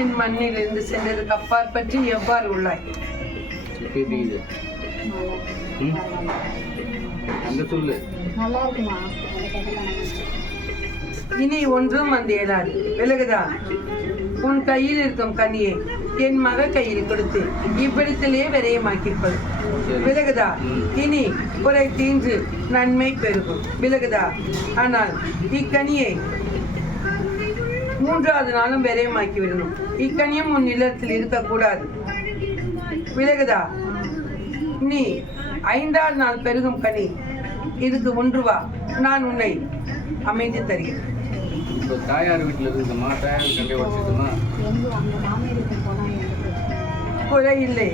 என் மண்ணில் இருந்து சென்றதுக்கு அப்பாற்பட்டு எவ்வாறு உள்ளாய்? இனி ஒன்றும் வந்து இயலாது. விலகுதா? உன் கையில் இருக்கும் கனியை என் மக கையில் கொடுத்து இவ்விடத்திலே விரயமாக்கிக்கொள். விலகுதா? இனி குறை தீன்று நன்மை பெருகும். விலகுதா? ஆனால் இக்கனியை 3வது நாளும் விரயமாக்கி விடணும். இக்கனியும் உன் இல்லத்தில் இருக்கக்கூடாது. விலகுதா? நீ 5வது நாள் பெருகும் கனி இதுக்கு 1 ரூபா நான் உன்னை அமைதி தருகிறேன். தாயார் வீட்டில் இருக்குமா? தாயார் கண்டே வச்சுக்கணுமா? குறை இல்லை.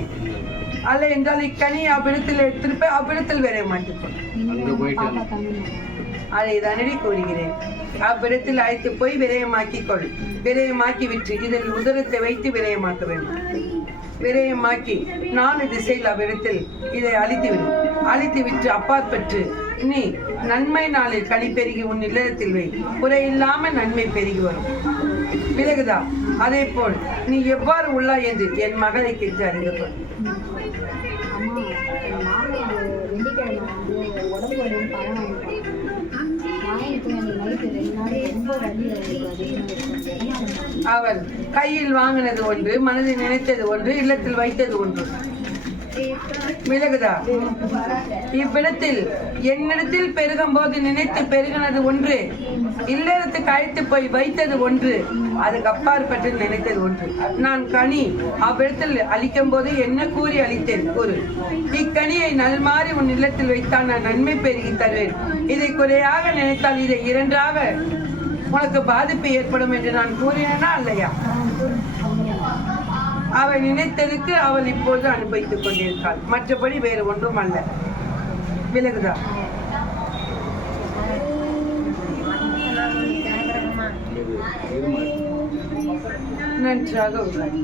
அல்ல என்றால் இக்கனி அவ்விடத்தில் திருப்பி அவ்விடத்தில் வேற மாட்டிக்கொள். அதை தானடி கூறுகிறேன். அவ்விடத்தில் அழைத்து போய் விரயமாக்கிக்கொள். விரயமாக்கி விற்று இதில் உதரத்தை வைத்து விரயமாக்க வேண்டும். விரயமாக்கி 4 திசையில் அவ்விடத்தில் இதை அழித்துவிடும். அழித்து விற்று அப்பாற்பட்டு நீ நன்மை நாளில் கனி பெருகி உன் இல்லத்தில் வை. குறையில்லாமல் நன்மை பெருகி வரும். விலகுதா? அதே போல் நீ எவ்வாறு உள்ளாய் என்று என் மகளை கேட்டு அறிந்து கொள். அவள் கையில் வாங்கினது ஒன்று, மனதில் நினைத்தது ஒன்று, இல்லத்தில் வைத்தது ஒன்று. விலகுதா? இவ்விடத்தில் என்னிடத்தில் பெருகும் போது நினைத்து பெருகினது ஒன்று, இல்லறத்துக்கு அழைத்து போய் வைத்தது ஒன்று, அதுக்கு அப்பாற்பட்டு நினைத்தது ஒன்று. நான் கனி அவ்விடத்தில் அளிக்கும் போது என்ன கூறி அளித்தேன் கூறு. இக்கனியை நல்மாறி உன் இல்லத்தில் வைத்தால் நான் நன்மை பெருகி தருவேன். இதை குறையாக நினைத்தால் இதை 2ஆக உனக்கு பாதிப்பு ஏற்படும் என்று நான் கூறினேனா இல்லையா? அவள் நினைத்ததுக்கு அவள் இப்போது அனுபவித்துக் கொண்டிருக்காள். மற்றபடி வேறு ஒன்றும் அல்ல. விலகுதா? நன்றாக உள்ளாய்.